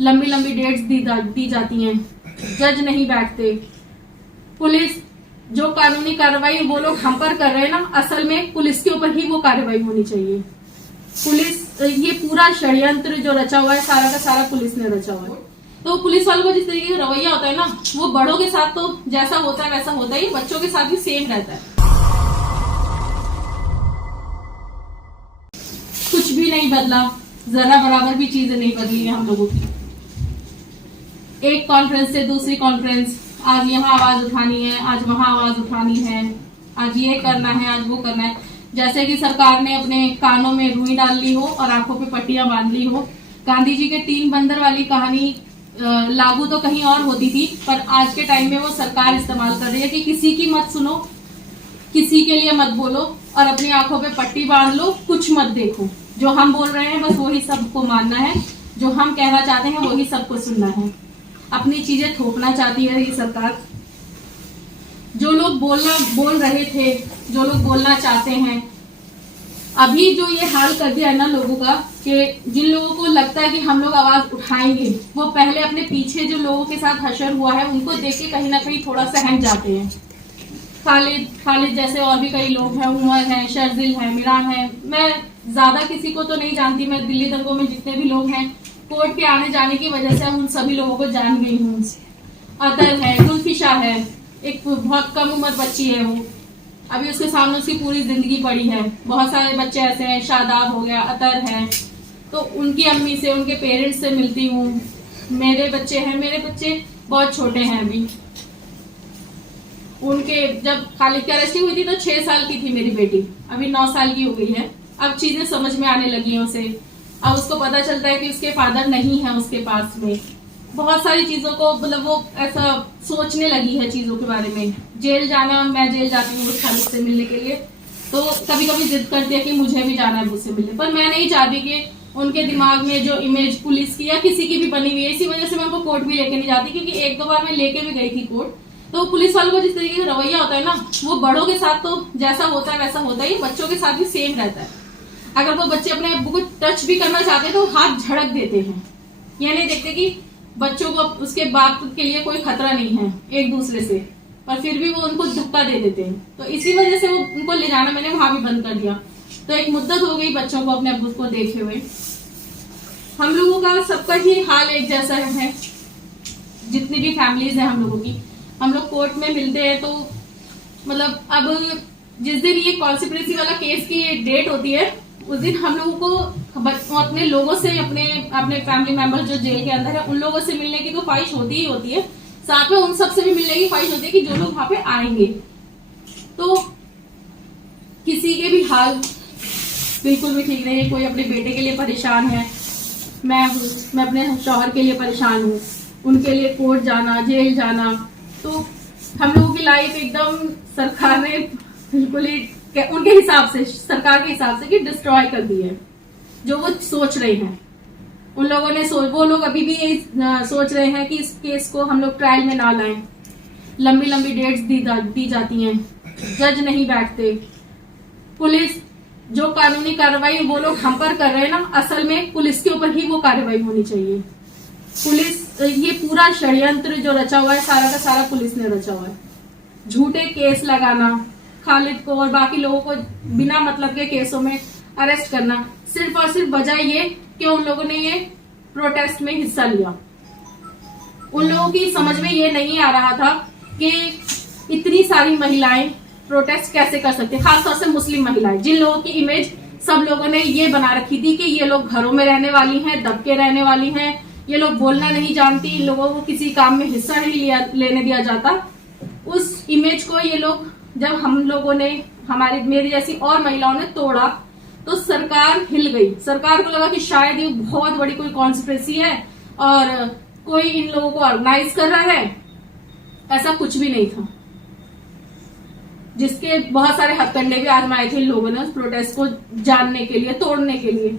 लंबी लंबी डेट्स दी जाती हैं, जज नहीं बैठते। पुलिस जो कानूनी कार्रवाई वो लोग हम पर कर रहे हैं ना, असल में पुलिस के ऊपर ही वो कार्रवाई होनी चाहिए। पुलिस ये पूरा षड्यंत्र जो रचा हुआ है सारा का सारा पुलिस ने रचा हुआ है। तो पुलिस वालों का जिस तरीके का रवैया होता है ना, वो बड़ों के साथ तो जैसा होता है वैसा होता ही, बच्चों के साथ भी सेम रहता है। कुछ भी नहीं बदला, जरा बराबर भी चीजें नहीं बदली है हम लोगों की। एक कॉन्फ्रेंस से दूसरी कॉन्फ्रेंस, आज यहाँ आवाज उठानी है, आज वहां आवाज उठानी है, आज ये करना है, आज वो करना है। जैसे कि सरकार ने अपने कानों में रुई डाल ली हो और आंखों पे पट्टियां बांध ली हो। गांधी जी के 3 बंदर वाली कहानी लागू तो कहीं और होती थी, पर आज के टाइम में वो सरकार इस्तेमाल कर रही है कि किसी की मत सुनो, किसी के लिए मत बोलो और अपनी आंखों पे पट्टी बांध लो, कुछ मत देखो। जो हम बोल रहे हैं बस वही सबको मानना है, जो हम कहना चाहते हैं वही सबको सुनना है। अपनी चीजें थोपना चाहती है ये सरकार। जो लोग बोल रहे थे, जो लोग बोलना चाहते हैं, अभी जो ये हाल कर दिया है ना लोगों का, कि जिन लोगों को लगता है कि हम लोग आवाज उठाएंगे, वो पहले अपने पीछे जो लोगों के साथ हशर हुआ है उनको देख के कहीं ना कहीं थोड़ा सहम जाते हैं। खालिद जैसे और भी कई लोग हैं, उमर है, शर्जिल है, मिरान है। मैं ज्यादा किसी को तो नहीं जानती, मैं दिल्ली दंगों में जितने भी लोग हैं कोर्ट के आने जाने की वजह से उन सभी लोगों को जान गई हूँ। अतर है, गुलफिशा है, एक बहुत कम उम्र बच्ची है, वो अभी उसके सामने उसकी पूरी जिंदगी पड़ी है। बहुत सारे बच्चे ऐसे हैं, शादाब हो गया, अतर है, तो उनकी अम्मी से, उनके पेरेंट्स से मिलती हूँ। मेरे बच्चे बहुत छोटे हैं अभी। उनके जब खालिद की अरेस्टिंग हुई थी तो 6 साल की थी मेरी बेटी, अभी 9 साल की हो गई है। अब चीजें समझ में आने लगी हैं उसे। अब उसको पता चलता है कि उसके फादर नहीं है उसके पास में। बहुत सारी चीजों को मतलब वो ऐसा सोचने लगी है चीजों के बारे में। जेल जाना, मैं जेल जाती हूँ उस खालिद से मिलने के लिए, तो कभी कभी जिद करती है कि मुझे भी जाना है उससे मिलने, पर मैं नहीं चाहती कि उनके दिमाग में जो इमेज पुलिस की या किसी की भी बनी हुई है, इसी वजह से मैं उनको कोर्ट भी लेके नहीं जाती। क्योंकि 1-2 बार मैं लेके भी गई थी कोर्ट, तो पुलिस वालों का जिस तरीके का रवैया होता है ना, वो बड़ों के साथ तो जैसा होता है वैसा होता ही, बच्चों के साथ भी सेम रहता है। अगर वो बच्चे अपने आप को टच भी करना चाहते हैं तो हाथ झड़क देते हैं। ये नहीं देखते कि बच्चों को उसके बाप के लिए कोई खतरा नहीं है एक दूसरे से, पर फिर भी वो उनको धक्का दे देते हैं। तो इसी वजह से वो उनको ले जाना मैंने वहां भी बंद कर दिया। तो एक मुद्दत हो गई बच्चों को अपने अब्बू को देखे हुए। हम लोगों का सबका ही हाल एक जैसा है, जितनी भी फैमिलीज है हम लोगों की। हम लोग कोर्ट में मिलते हैं तो मतलब अब जिस दिन ये कॉन्स्पिरेसी वाला केस की डेट होती है, उस दिन हम लोगों को अपने लोगों से, अपने फैमिली मेंबर जो जेल के अंदर है उन लोगों से मिलने की तो ख्वाहिश होती ही होती है। साथ में उन सबसे भी मिलने की ख्वाहिश होती है कि जो लोग वहां पे आएंगे। तो किसी के भी हाल बिल्कुल भी ठीक नहीं है। कोई अपने बेटे के लिए परेशान है, मैं अपने शौहर के लिए परेशान हूँ, उनके लिए कोर्ट जाना, जेल जाना। तो हम लोगों की लाइफ एकदम सरकार ने बिल्कुल ही उनके हिसाब से, सरकार के हिसाब से कि डिस्ट्रॉय कर दी है। जो वो सोच रहे हैं उन लोगों ने वो लोग अभी भी यही सोच रहे हैं कि इस केस को हम लोग ट्रायल में ना लाएं। लंबी लंबी डेट्स दी जाती हैं, जज नहीं बैठते। पुलिस जो कानूनी कार्रवाई वो लोग हम पर कर रहे हैं ना, असल में पुलिस के ऊपर ही वो कार्रवाई होनी चाहिए। पुलिस ये पूरा षड्यंत्र जो रचा हुआ है सारा का सारा पुलिस ने रचा हुआ है। झूठे केस लगाना, खालिद को और बाकी लोगों को बिना मतलब के केसों में अरेस्ट करना, सिर्फ और सिर्फ वजह ये कि उन लोगों ने ये प्रोटेस्ट में हिस्सा लिया। उन लोगों की समझ में ये नहीं आ रहा था कि इतनी सारी महिलाएं प्रोटेस्ट कैसे कर सकते, खासतौर से मुस्लिम महिलाएं, जिन लोगों की इमेज सब लोगों ने ये बना रखी थी कि ये लोग घरों में रहने वाली हैं, दब के रहने वाली हैं, ये लोग बोलना नहीं जानती, इन लोगों को किसी काम में हिस्सा नहीं लेने दिया जाता। उस इमेज को ये लोग जब हम लोगों ने, मेरी जैसी और महिलाओं ने तोड़ा, तो सरकार हिल गई। सरकार को लगा कि शायद ये बहुत बड़ी कोई कॉन्स्पिरेसी है और कोई इन लोगों को ऑर्गेनाइज कर रहा है। ऐसा कुछ भी नहीं था, जिसके बहुत सारे हथकंडे भी आजमाए थे इन लोगों ने उस प्रोटेस्ट को जानने के लिए, तोड़ने के लिए।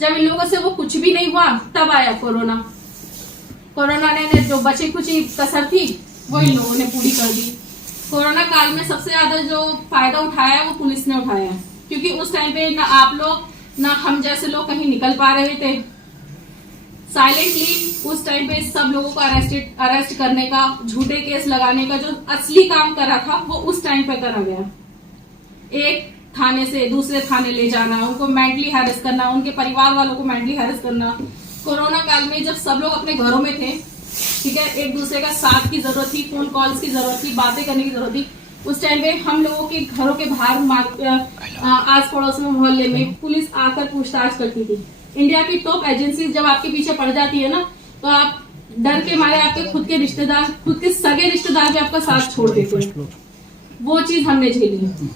जब इन लोगों से वो कुछ भी नहीं हुआ, तब आया कोरोना। कोरोना ने जो बची कुची कसर थी वो इन लोगों ने पूरी कर दी। कोरोना काल में सबसे ज्यादा जो फायदा उठाया वो पुलिस ने उठाया है, क्योंकि उस टाइम पे ना आप लोग ना हम जैसे लोग कहीं निकल पा रहे थे। साइलेंटली उस टाइम पे सब लोगों को अरेस्ट करने का, झूठे केस लगाने का जो असली काम करा था वो उस टाइम पे करा गया। एक थाने से दूसरे थाने ले जाना, उनको मेंटली हैरेस करना, उनके परिवार वालों को मेंटली हैरेस करना। कोरोना काल में जब सब लोग अपने घरों में थे, ठीक है, एक दूसरे का साथ की जरूरत थी, फोन कॉल्स की जरूरत थी, बातें करने की जरूरत थी, उस टाइम पे हम लोगों के घरों के बाहर आस पड़ोस में, मोहल्ले में पुलिस आकर पूछताछ करती थी। इंडिया की टॉप एजेंसीज जब आपके पीछे पड़ जाती है ना, तो आप डर के मारे आपके खुद के रिश्तेदार, खुद के सगे रिश्तेदार भी आपका साथ छोड़ देते हैं। वो चीज हमने झेली है।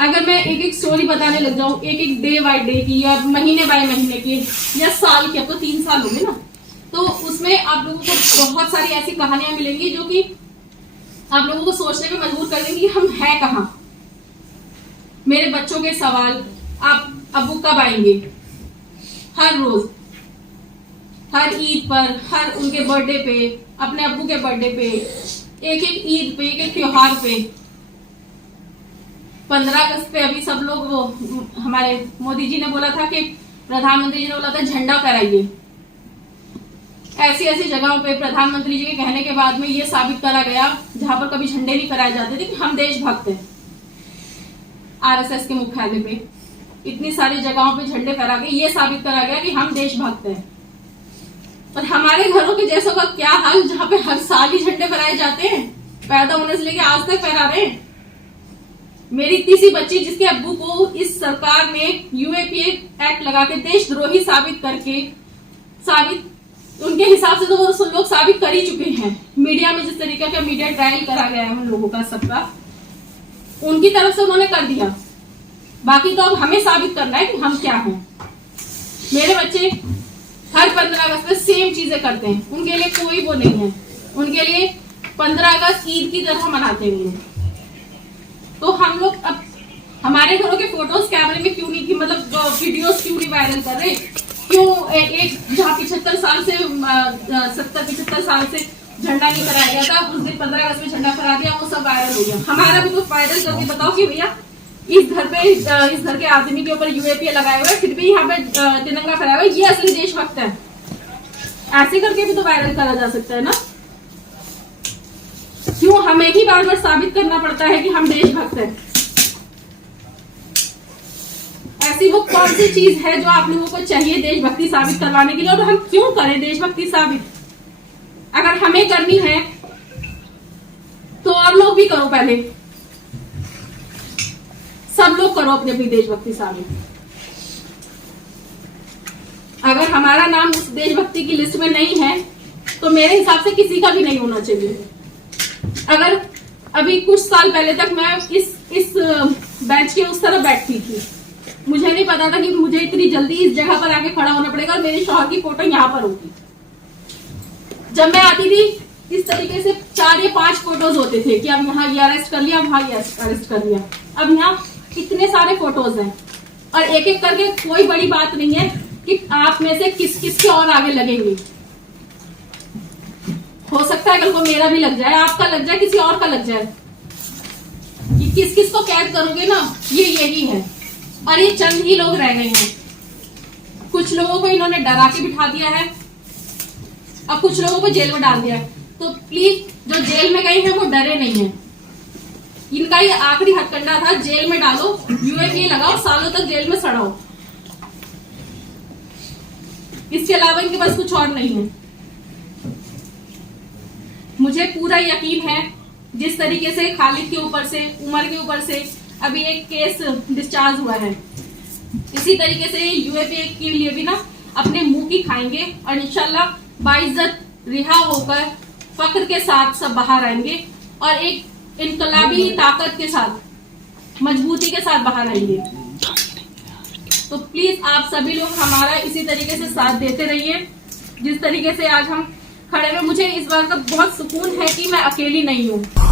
अगर मैं एक एक स्टोरी बताने लग जाऊं, एक एक डे बाय डे की या महीने बाय महीने की या साल की, अब तो 3 साल हो गए ना, तो उसमें आप लोगों को बहुत सारी ऐसी कहानियां मिलेंगी जो कि आप लोगों को सोचने पे मजबूर कर देंगी कि हम हैं कहाँ। मेरे बच्चों के सवाल, आप अब्बू कब आएंगे, हर रोज, हर ईद पर, हर उनके बर्थडे पे, अपने अब्बू के बर्थडे पे, एक एक ईद पे, एक एक त्योहार पे, 15 अगस्त पे अभी सब लोग, वो हमारे मोदी जी ने बोला था कि प्रधानमंत्री जी ने बोला था झंडा फहराइए। ऐसी ऐसी जगहों पे प्रधानमंत्री जी के कहने के बाद में ये साबित करा गया, जहां पर कभी झंडे नहीं फहराए जाते थे, कि हम देशभक्त हैं। आरएसएस के मुख्यालय पे इतनी सारी जगहों पे झंडे फहरा के ये साबित करा गया कि हम देशभक्त हैं। और हमारे घरों के जैसों का क्या हाल, जहां पे हर साल ही झंडे फहराए जाते हैं, पैदा होने से लेके आज तक फहरा रहे हैं। मेरी इतनी सी बच्ची जिसके अब्बू को इस सरकार ने यूएपीए एक्ट लगा के देशद्रोही साबित करके, उनके हिसाब से तो वो लोग साबित कर ही चुके हैं। मीडिया में जिस तरीके का मीडिया ट्रायल करा गया है उन लोगों का, सबका उनकी तरफ से उन्होंने कर दिया। बाकी तो अब हमें साबित करना है कि हम क्या हैं। मेरे बच्चे हर 15 अगस्त में सेम चीजें करते हैं, उनके लिए कोई वो नहीं है। उनके लिए 15 अगस्त ईद की तरह मनाते हैं। तो हम लोग अब हमारे घरों के फोटोज कैमरे में क्यों नहीं, मतलब वीडियोस क्यों नहीं वायरल कर रहे? क्यों एक जहाँ 75 साल से 70-75 साल से झंडा नहीं फहराया गया था, उस दिन 15 अगस्त में झंडा फहरा दिया, वो सब वायरल हो गया। हमारा भी तो वायरल करके बताओ कि भैया इस घर के आदमी के ऊपर यूएपीए लगाए हुए, फिर भी यहाँ पे तिरंगा फहराया हुआ, ये असली देशभक्त है। ऐसे करके भी तो वायरल करा जा सकता है ना। क्यों हमें ही बार बार साबित करना पड़ता है कि हम देशभक्त हैं? ऐसी वो कौन सी चीज है जो आप लोगों को चाहिए देशभक्ति साबित करवाने के लिए, और हम क्यों करें देशभक्ति साबित? अगर हमें करनी है तो आप लोग भी करो, पहले सब लोग करो अपनी अपनी देशभक्ति साबित। अगर हमारा नाम उस देशभक्ति की लिस्ट में नहीं है तो मेरे हिसाब से किसी का भी नहीं होना चाहिए। अगर अभी कुछ साल पहले तक मैं इस बेंच के उस तरफ बैठती थी, मुझे नहीं पता था कि मुझे इतनी जल्दी इस जगह पर आके खड़ा होना पड़ेगा और मेरे शौहर की फोटो यहाँ पर होगी। जब मैं आती थी इस तरीके से 4 या 5 फोटोज होते थे कि अब यहाँ ये अरेस्ट कर लिया, वहां ये अरेस्ट कर लिया। अब यहाँ कितने सारे फोटोज हैं और एक एक करके कोई बड़ी बात नहीं है कि आप में से किस किस के और आगे लगेंगे। हो सकता है कल को मेरा भी लग जाए, आपका लग जाए, किसी और का लग जाए। कि किस किस को कैद करोगे ना, ये यही है। और ये चंद ही लोग रह गए हैं। कुछ लोगों को इन्होंने डरा के बिठा दिया है और कुछ लोगों को जेल में डाल दिया है। तो प्लीज जो जेल में गए हैं वो डरे नहीं है। इनका ये आखिरी हथकंडा था, जेल में डालो, यूएपीए लगाओ, सालों तक जेल में सड़ाओ। इसके अलावा इनके पास कुछ और नहीं है। मुझे पूरा यकीन है जिस तरीके से खालिद के ऊपर से, उमर के ऊपर से अभी एक केस डिस्चार्ज हुआ है, इसी तरीके से यूएपीए के लिए भी ना अपने मुंह की खाएंगे और इंशाल्लाह बाइज्जत रिहा होकर फख्र के साथ सब बाहर आएंगे और एक इनकलाबी ताकत के साथ, मजबूती के साथ बाहर आएंगे। तो प्लीज आप सभी लोग हमारा इसी तरीके से साथ देते रहिए जिस तरीके से आज हम खड़े हुए। मुझे इस बात का बहुत सुकून है कि मैं अकेली नहीं हूँ।